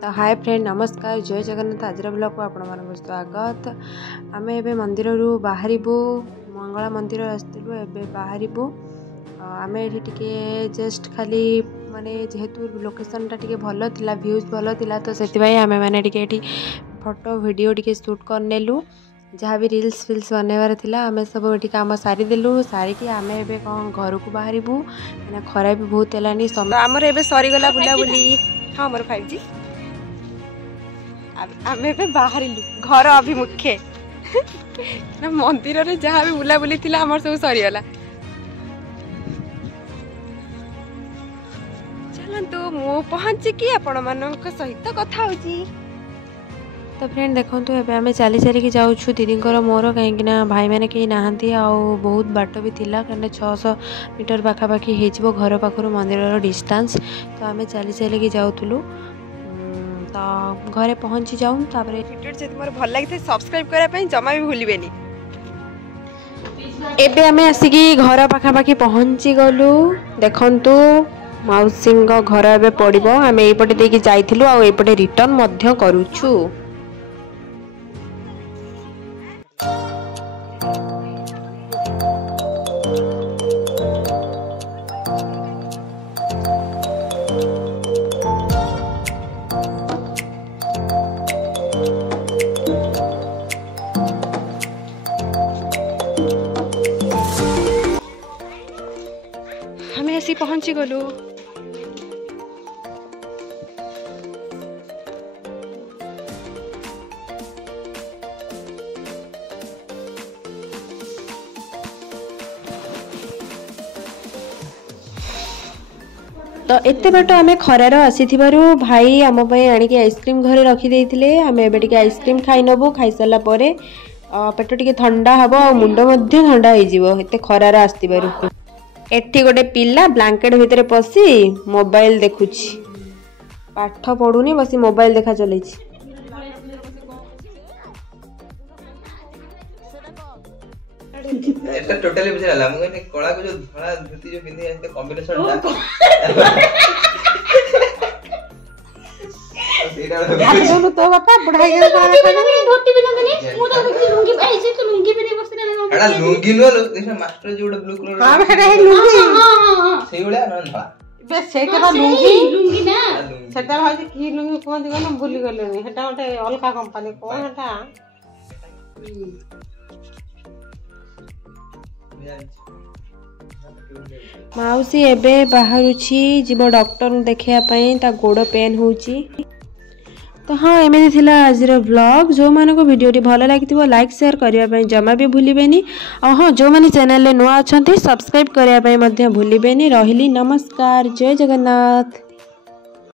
तो hi friend नमस्कार जय जगन्नाथ आज ब्लॉग को आपण मान स्वागत। आम ए मंदिर बाहरबू मंगला मंदिर आसलु ए बाहरबू आम ये जस्ट खाली माने जेहेतु लोकेशन टा टिके भल थिला व्यूज भल थिला तो से आम मैंने फोटो वीडियो टिके शूट करनेलु जहाँ भी रील्स फिल्स बनवार थिला आम सब ये कम सारीदेलु सारिकी आम ए कौन घर को बाहरबू मैंने खरा भी बहुत है समय आमर ए सरीगला बुलाबुली। हाँ मोर 5G आम ए बाहर घर अभिमुखे मंदिर रे जहाँ भी बुलाबुली थिला आमर सब सरीगला। चलतु मु पहुँचिकी आपण मानक सहित कथा होची। तो फ्रेंड देखो एवं चली चलिकी जाऊँ दीदी मोर कहीं भाई मैंने कहीं नहांती आउ बहुत बाट भी थिला कहीं 600 मीटर पाखापाखि हो घर पाखर मंदिर डिस्टेंस तो आम चली चलिकी जाऊँ तो घरे पहुँची जाऊँ वीडियो जब मोर भल लगी सब्सक्राइब करने जमा भी भूलें। एबे आम आसिकी घर पाखापाखि पहुँची गलु देखंतु मौसी घर एवं पड़ो आम एपटे देकी जाइथिलु आ एपटे रिटर्न मध्य करूछु। हमें ऐसी पहुंची गलु तो एते बाट आम खरार आसी भाई आम आणिकी आइसक्रीम घरे रखीदे आम एबे आइसक्रीम खाई नबू खाई सारा पेट टिके ठंडा हम आ मुंड ठंडा होते खरार आसबार एठी गोटे पिला ब्लैंकेट भितर पसी मोबाइल देखुची पाठ पढ़ुनी बसी मोबाइल देखा चली। এটা টোটালি বুঝে গেলাম মানে কড়া কো ধড়া ধুতি जो पिंदी ऐसे कॉम्बिनेशन ता दोनों तो बापा बुढ़ाई के धोती बिना देनी मु तो लुंगी ए जे तो लुंगी बिना बसने लगा एड़ा लुंगी नो देखा मास्टर जो ब्लू कलर हां बेटा लुंगी हां सेई उडा न धळा बे सेटा बा लुंगी ना सेटा भाई की लुंगी कोन दिगन भूली गलेनी हेटा ओटे अलका कंपनी कोन हेटा मौसी एबे बाहरुची जीव डॉक्टर देखिया पई ता गोड़ पेन होची। तो हाँ एमती थिला आज व्लॉग जो मानको वीडियोटी भल लगी लाइक शेयर करने जमा भी भूलें और हाँ जो मैंने चैनल नुआ अच्छा सब्सक्राइब करने भूलें। रही नमस्कार जय जगन्नाथ।